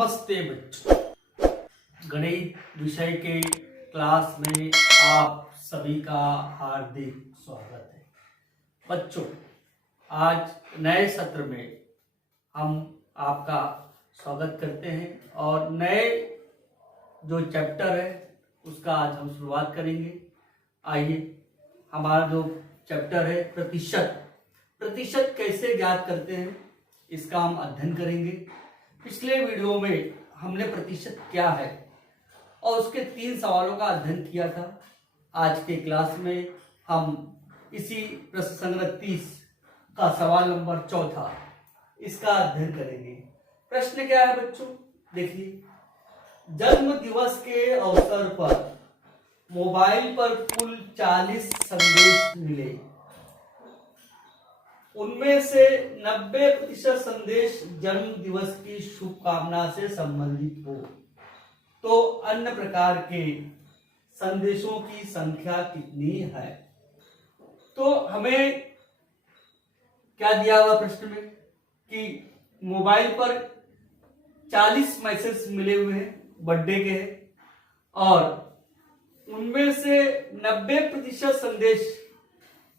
नमस्ते बच्चों, गणित विषय के क्लास में आप सभी का हार्दिक स्वागत है। बच्चों, आज नए सत्र में हम आपका स्वागत करते हैं और नए जो चैप्टर है उसका आज हम शुरुआत करेंगे। आइए, हमारा जो चैप्टर है प्रतिशत कैसे ज्ञात करते हैं इसका हम अध्ययन करेंगे। पिछले वीडियो में हमने प्रतिशत क्या है और उसके 3 सवालों का अध्ययन किया था। आज के क्लास में हम इसी प्रश्न संग्रह 30 का सवाल नंबर 4 इसका अध्ययन करेंगे। प्रश्न क्या है बच्चों, देखिए, जन्म दिवस के अवसर पर मोबाइल पर कुल 40 संदेश मिले, उनमें से 90% संदेश जन्म दिवस की शुभकामना से संबंधित हो, तो अन्य प्रकार के संदेशों की संख्या कितनी है। तो हमें क्या दिया हुआ प्रश्न में कि मोबाइल पर 40 मैसेज मिले हुए हैं बर्थडे के और उनमें से 90% संदेश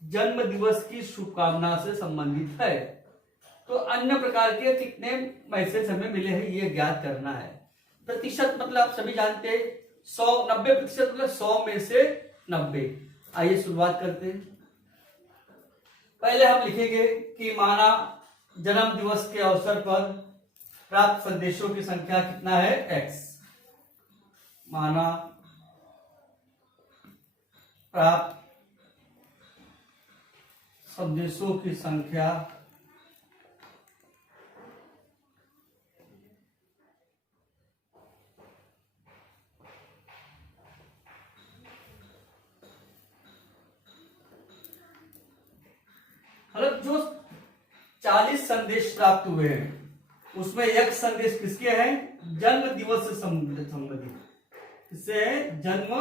जन्म दिवस की शुभकामना से संबंधित है, तो अन्य प्रकार के कितने मैसेज हमें मिले हैं ये ज्ञात करना है। प्रतिशत मतलब आप सभी जानते हैं 100, 90% मतलब 100 में से 90। आइए शुरुआत करते हैं। पहले हम लिखेंगे कि माना जन्म दिवस के अवसर पर प्राप्त संदेशों की संख्या कितना है, x। माना प्राप्त संदेशों की संख्या मतलब जो 40 संदेश प्राप्त हुए हैं उसमें एक संदेश किसके हैं, जन्म दिवस से संबंधित। किससे है, जन्म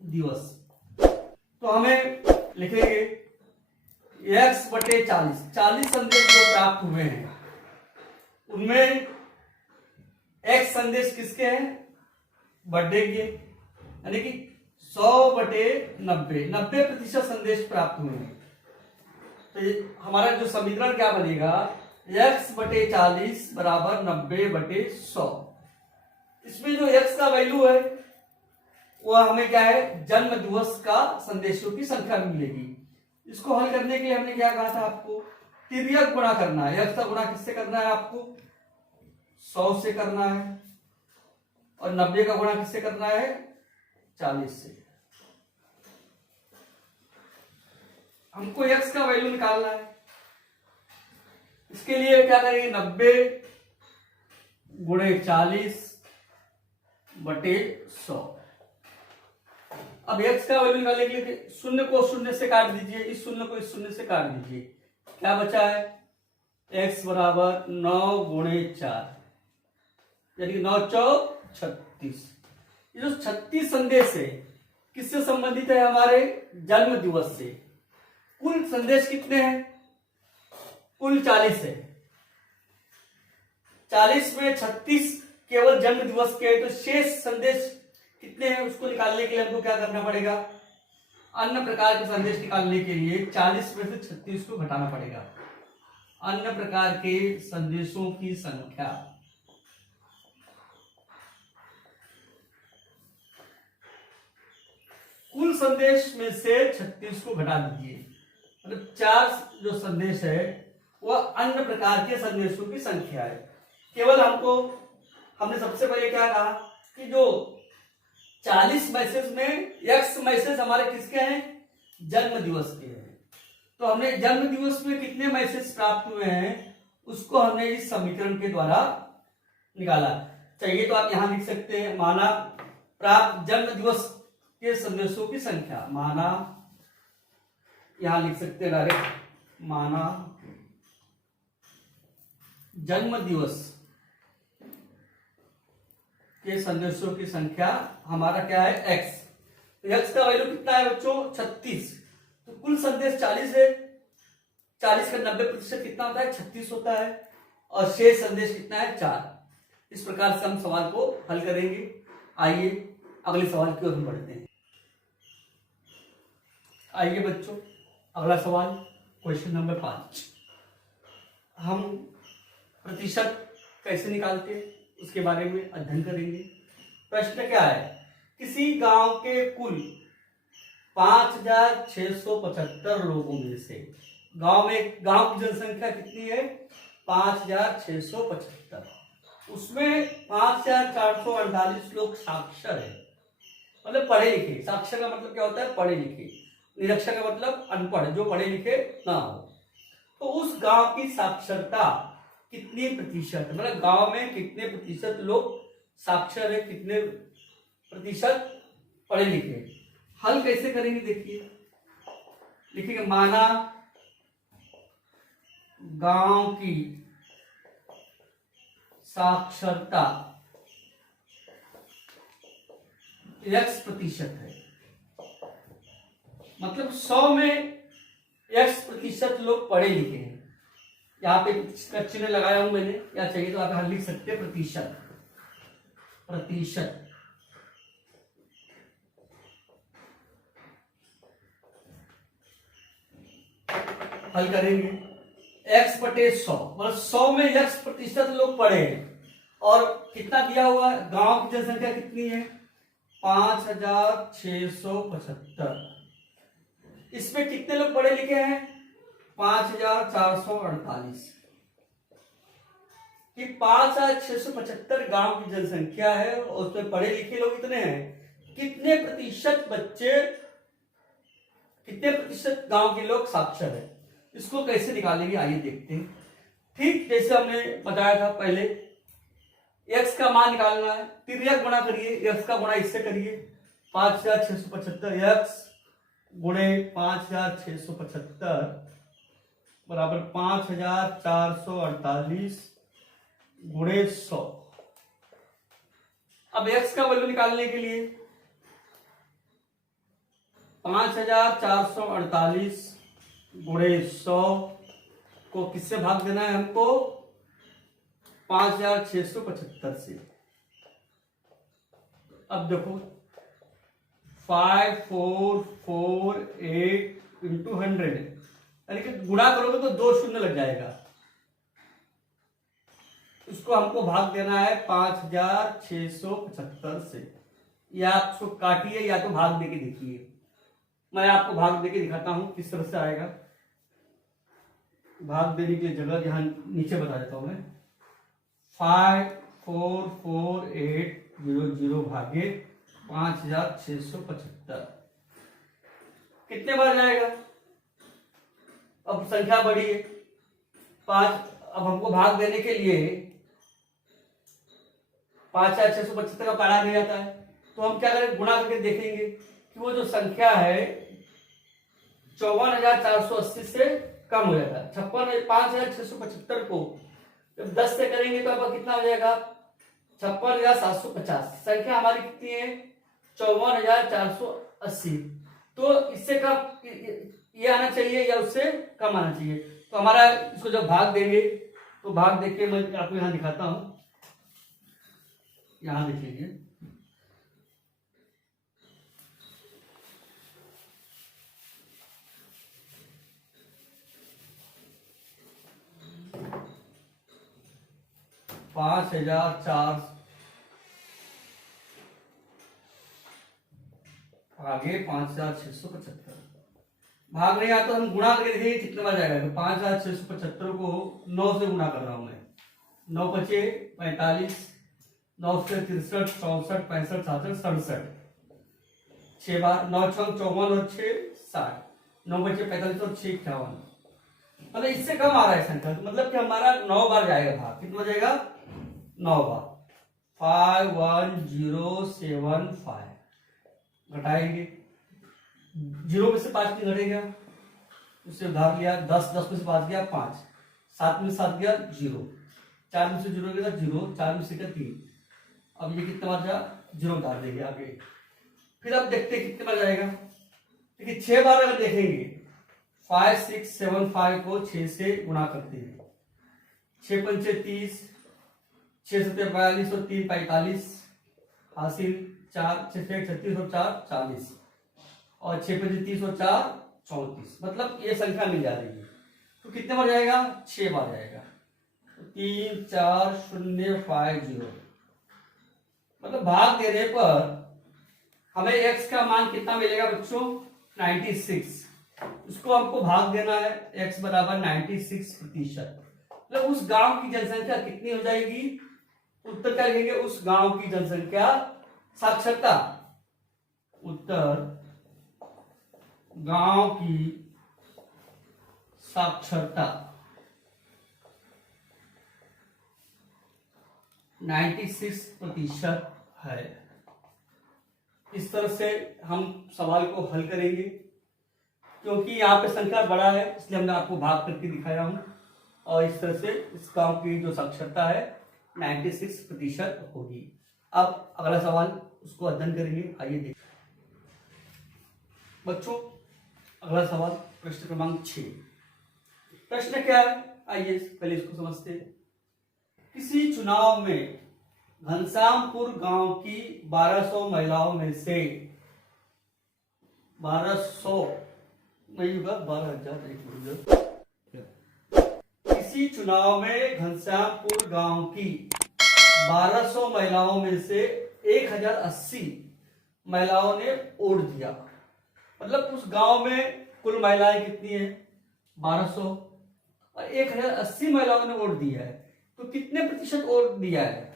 दिवस। तो हमें लिखेंगे x/40 40 संदेश जो प्राप्त हुए हैं उनमें x संदेश किसके हैं, बर्थडे के, यानी कि 100/90 90% संदेश प्राप्त हुए हैं। तो हमारा जो समीकरण क्या बनेगा, x/40 बराबर 90/100। इसमें जो x का वैल्यू है वह हमें क्या है, जन्म दिवस का संदेशों की संख्या मिलेगी। इसको हल करने के लिए हमने क्या कहा था आपको, तिर्यक गुणा करना है। x का गुणा किससे करना है, आपको 100 से करना है और 90 का गुणा किससे करना है, 40 से। हमको x का वैल्यू निकालना है। इसके लिए क्या करेंगे, 90 × 40/100। अब x का वैल्यू निकालने के लिए 0 को 0 से काट दीजिए, इस 0 को इस 0 से काट दीजिए। क्या बचा है, x बराबर 9 × 4 यानी कि 9 चौक 36। ये जो 36 संदेश है किससे संबंधित है, हमारे जन्म दिवस से। कुल संदेश कितने हैं, कुल 40 है। 40 में 36 केवल जन्म दिवस के, तो शेष संदेश कितने हैं उसको निकालने के लिए हमको क्या करना पड़ेगा, अन्य प्रकार के संदेश निकालने के लिए 40 में से 36 को घटाना पड़ेगा। अन्य प्रकार के संदेशों की संख्या कुल संदेश में से 36 को घटा दीजिए, मतलब 4 जो संदेश है वह अन्य प्रकार के संदेशों की संख्या है। केवल हमने सबसे पहले क्या कहा कि जो 40 मैसेज में x मैसेज हमारे किसके हैं, जन्म दिवस के हैं। तो हमने जन्म दिवस में कितने मैसेज प्राप्त हुए हैं उसको हमने इस समीकरण के द्वारा निकाला। चाहिए तो आप यहां लिख सकते हैं, माना प्राप्त जन्म दिवस के संदेशों की संख्या। माना यहां लिख सकते हैं डायरेक्ट, माना जन्म दिवस के संदेशों की संख्या हमारा क्या है, x। तो x का वैल्यू कितना है बच्चों, 36। तो कुल संदेश 40 है, 40 का 90% कितना होता है, 36 होता है, और शेष संदेश कितना है, 4। इस प्रकार से हम सवाल को हल करेंगे। आइए अगले सवाल की ओर हम बढ़ते हैं। आइए बच्चों, अगला सवाल क्वेश्चन नंबर 5। हम प्रतिशत कैसे निकालते हैं उसके बारे में अध्ययन करेंगे। प्रश्न क्या है, किसी गांव के कुल 5675 लोगों में से, गांव की जनसंख्या कितनी है 5675, उसमें 5448 लोग साक्षर है, मतलब पढ़े लिखे। साक्षर का मतलब क्या होता है, पढ़े लिखे। निरक्षर का मतलब अनपढ़, जो पढ़े लिखे ना हो। तो उस गांव की साक्षरता कितनी प्रतिशत, मतलब गांव में कितने प्रतिशत लोग साक्षर है, कितने प्रतिशत पढ़े लिखे। हल कैसे करेंगे देखिए, लिखिएगा माना गांव की साक्षरता x% है, मतलब 100 में x% लोग पढ़े लिखे हैं। यहाँ पे चिन्ह लगाया हूं मैंने, या चाहिए तो आप यहां लिख सकते हैं प्रतिशत। हल करेंगे x/100, मतलब 100 में x% लोग पढ़े हैं। और कितना दिया हुआ है, गांव की जनसंख्या कितनी है 5675, इसमें कितने लोग पढ़े लिखे हैं 5448। कि 5675 गांव की जनसंख्या है और उसमें पढ़े लिखे लोग इतने हैं, कितने प्रतिशत गांव के लोग साक्षर है। इसको कैसे निकालेंगे आइए देखते हैं। ठीक जैसे हमने बताया था पहले, x का मान निकालना है, तिर्यक गुणा करिए, x का गुणा इससे करिए, 5675 x गुणे 5675 बराबर 5448 गुणे 100। अब x का वैल्यू निकालने के लिए 5448 गुणे 100 को किससे भाग देना है हमको 5675 से। अब देखो 5448 इंटू 100, यानी कि गुणा करोगे तो 2 शून्य लग जाएगा। उसको हमको भाग देना है 5675 से। या आप उसको काटिए या तो भाग देके देखिए। मैं आपको भाग देके दिखाता हूं किस तरह से आएगा। भाग देने की जगह यहां नीचे बता देता हूं मैं। 544,800 भागे 5675 कितने बार जाएगा। अब संख्या बड़ी है 5, अब हमको भाग देने के लिए 5675 का पारा नहीं आता है, तो हम क्या करें गुणा करके देखेंगे कि वो जो संख्या है 54,480 से कम हो जाता है। 5675 को जब 10 से करेंगे तो आपका कितना हो जाएगा 56,750। संख्या हमारी कितनी है 54,480। तो इससे कम ये आना चाहिए या उससे कम आना चाहिए। तो हमारा इसको जब भाग देंगे तो भाग देख के मैं आपको यहां दिखाता हूं। यहां देखिए 5,400 आगे 5,675 भाग नहीं आता, हम गुणा करके देखिए कितना बार जाएगा। 5,675 को 9 से गुणा कर रहा हूं मैं। 9 बचे 45, 9 से 63, 64, 65, 66, 67, 6 बार। 9 6 54 और 6 60, 9 बचे 45 और 6 51, मतलब इससे कम आ रहा है संख्या। तो मतलब कि हमारा 9 बार जाएगा भाग। कितना जाएगा 9 बार। 51075 घटाएंगे, 0 में से 5 नहीं घटेगा, उससे उधार लिया 10, 10 में से 5 गया 5, 7 में से 7 गया 0, 4 में से 0 गया 0, 4 में से गया 3। अब ये कितना बार जा 0 उधार देंगे आगे। फिर अब देखते हैं कितने बार जाएगा। देखिए 6 बार अगर देखेंगे 5675 को 6 से गुणा करते हैं। 6 पंचे 30, 6 सत्ते 42 और 3 45 हासिल 4 6 36 और 4 40 और 6 5 30 और 4 34। मतलब ये संख्या मिल जा रही है। तो कितने बार जाएगा? 6 बार जाएगा। तो 3 4 0 5 0। मतलब भाग देने पर हमें x का मान कितना मिलेगा बच्चों? 96। इसको हमको भाग देना है, x बराबर 96%। मतलब उस गांव की जनसंख्या कितनी हो जाएगी? उत्तर क्या लिखेंगे? उस गांव की जनसंख्या साक्षरता, उत्तर गांव की साक्षरता 96% है। इस तरह से हम सवाल को हल करेंगे। क्योंकि यहाँ पे संख्या बड़ा है इसलिए हमने आपको भाग करके दिखाया हूं, और इस तरह से इस गांव की जो साक्षरता है 96% होगी। अब अगला सवाल उसको अध्ययन करेंगे। आइए देखिए बच्चों, अगला सवाल प्रश्न क्रमांक 6। प्रश्न क्या है? आइए पहले इसको समझते हैं। किसी चुनाव में घनश्यामपुर गांव की 1200 महिलाओं में से 1200 नहीं होगा, 12,000। किसी चुनाव में घनश्यामपुर गांव की 1200 महिलाओं में से 1080 महिलाओं ने वोट दिया। मतलब उस गांव में कुल महिलाएं कितनी है? 1200 और 1080 महिलाओं ने वोट दिया है। तो कितने प्रतिशत वोट दिया है?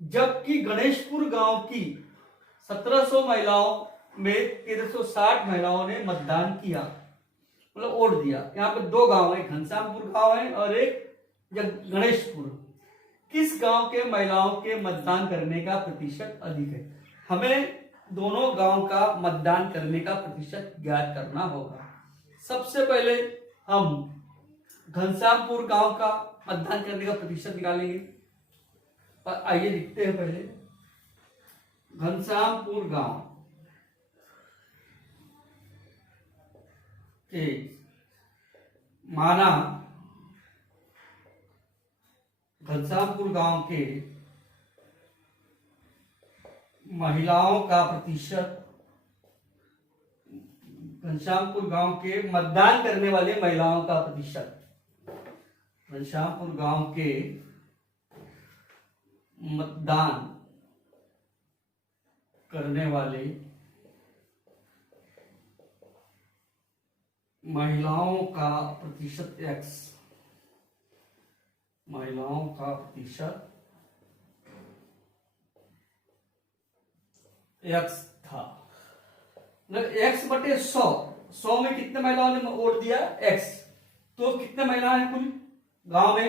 जबकि गणेशपुर गांव की 1700 महिलाओं में 1360 महिलाओं ने मतदान किया, मतलब वोट दिया। यहाँ पे दो गांव है, घनश्यामपुर गांव है और एक गणेशपुर। किस गांव के महिलाओं के मतदान करने का प्रतिशत अधिक है? हमें दोनों गांव का मतदान करने का प्रतिशत ज्ञात करना होगा। सबसे पहले हम घनश्यामपुर गांव का मतदान करने का प्रतिशत निकालेंगे। और आइए लिखते हैं पहले घनश्यामपुर गांव के माना घनश्यामपुर गांव के महिलाओं का प्रतिशत, घनश्यामपुर गांव के मतदान करने वाले महिलाओं का प्रतिशत, घनश्यामपुर गांव के मतदान करने वाले महिलाओं का प्रतिशत x, महिलाओं का प्रतिशत x था। x बटे 100 में कितने महिलाओं ने वोट दिया? x। तो कितने महिलाएं हैं कुल गांव में?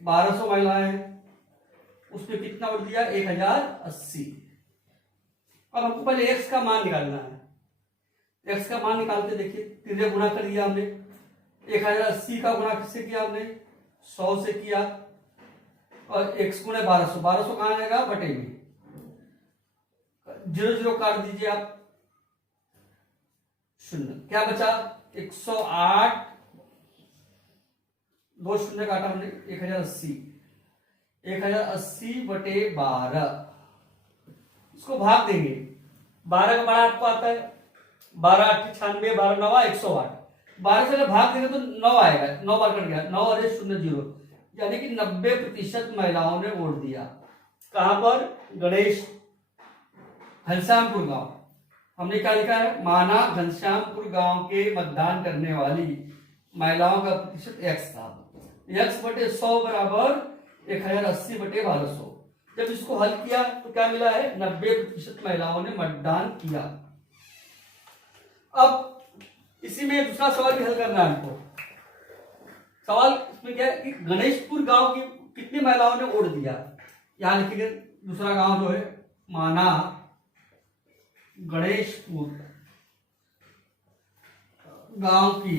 1200 महिलाएं हैं। उसमें कितना वोट दिया? 1080। अब हमको पहले x का मान निकालना है। x का मान निकालते देखिए, तिर्य गुणा कर दिया हमने। 1080 का गुणा किससे किया हमने? 100 से किया। और x गुणे 1200, 1200 कहां जाएगा? बटे में 0 काट दीजिए आप, 0। क्या बचा? 108, 2 शून्य काटा हमने, 1080। 1080 बटे 12, इसको भाग देंगे। 12 का बड़ा आपको आता है, 12 8 96, 12 9 108। 12 से भाग देंगे तो 9 आएगा, 9 बार कट गया, 9 और 0 0, यानी कि 90% महिलाओं ने वोट दिया। कहां पर? गणेश घनश्यामपुर गांव। हमने क्या लिखा है? माना घनश्यामपुर गांव के मतदान करने वाली महिलाओं का प्रतिशत x था। x बटे 100 बराबर 1080 बटे 1200। जब इसको हल किया तो क्या मिला है? 90% महिलाओं ने मतदान किया। अब इसी में दूसरा सवाल भी हल करना है हमको। सवाल इसमें क्या है कि गणेशपुर गांव की कितनी महिलाओं ने वोट दिया? यहां लिखेंगे दूसरा गांव जो है, माना गणेशपुर गांव की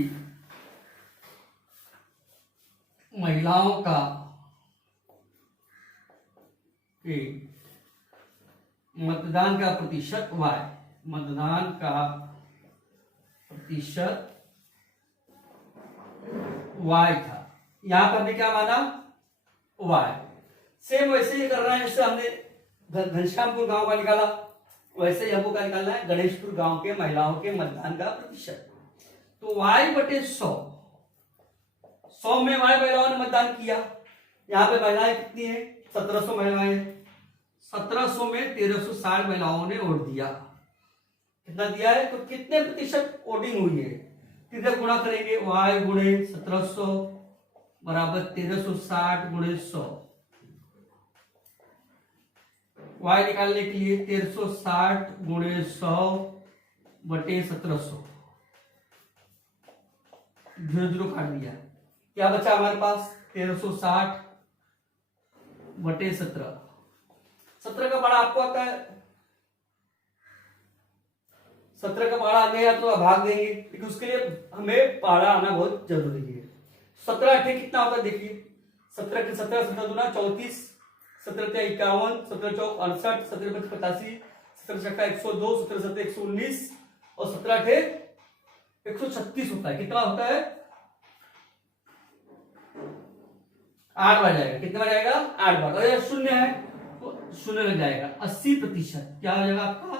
महिलाओं का के मतदान का प्रतिशत y, मतदान का प्रतिशत y था। यहां पर भी क्या माना? y। सेम वैसे ही कर रहे हैं जैसे हमने घनश्यामपुर गांव का निकाला, वैसे ही हमको क्या निकालना है, गणेशपुर गांव के महिलाओं के मतदान का प्रतिशत। तो y बटे 100, 100 में y महिलाओं ने मतदान किया। यहाँ पे महिलाएं कितनी है, 1700 महिलाएं, 1700 में 1360 महिलाओं ने वोट दिया। कितना दिया है, तो कितने प्रतिशत वोटिंग हुई है, कितने गुणा करेंगे, y गुणे 1700 बराबर 1360 गुणे 100। y निकालने के लिए 1360 गुणे 100 बटे 1700, 0 काट दिया, क्या बचा हमारे पास, 1360 बटे 17। 17 का पढ़ा आपको आता है, 17 का पढ़ा आ गया तो भाग देंगे, लेकिन उसके लिए हमें पढ़ा आना बहुत जरूरी है। 17 अठे कितना होता है देखिए, 17 के 17 दूना 34, 17 ते 51, 17 चौक 68, 17 पच 85, 17 छक्का 102, 17 सत्ते 119 और 17 अठे 136 होता है। कितना होता है, 8 बार जाएगा, कितना बार जाएगा, 8 बार। अगर शून्य है तो शून्य लग जाएगा, 80%। क्या हो जाएगा आपका,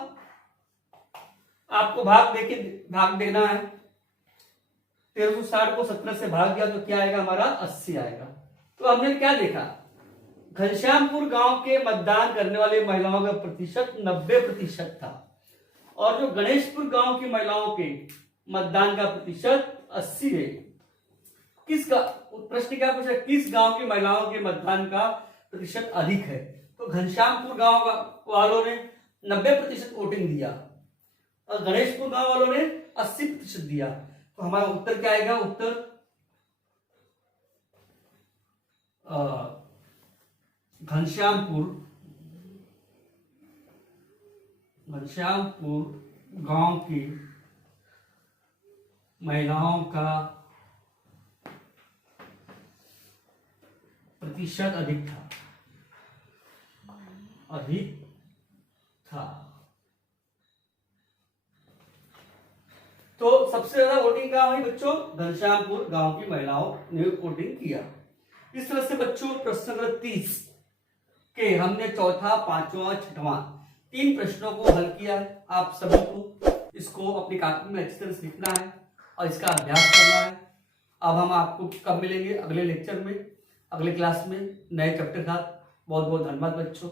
आपको भाग देना है, 1360 को 17 से भाग दिया तो क्या आएगा हमारा, 80 आएगा। तो हमने क्या देखा, घनश्यामपुर गांव के मतदान करने वाले महिलाओं का प्रतिशत 90% था, और जो गणेशपुर गांव की महिलाओं के मतदान का प्रतिशत 80 है। किसका, प्रश्न क्या पूछा, किस गांव की महिलाओं के मतदान का प्रतिशत अधिक है, तो घनश्यामपुर गांव वालों ने 90% वोटिंग दिया और गणेशपुर गांव वालों ने 80% दिया। तो हमारा उत्तर क्या आएगा, उत्तर घनश्यामपुर गांव की महिलाओं का प्रतिशत अधिक था। तो सबसे ज्यादा वोटिंग कहाँ हुई बच्चों, घनश्यामपुर गांव की महिलाओं ने वोटिंग किया। इस तरह से बच्चों प्रश्न नंबर 30 के हमने चौथा, पांचवा, छठवां 3 प्रश्नों को हल किया है। आप सभी को इसको अपनी कॉपी में अच्छी तरह से लिखना है और इसका अभ्यास करना है। अब हम आपको कब मिलेंगे, अगले लेक्चर में, अगले क्लास में नए चैप्टर का। बहुत बहुत धन्यवाद बच्चों।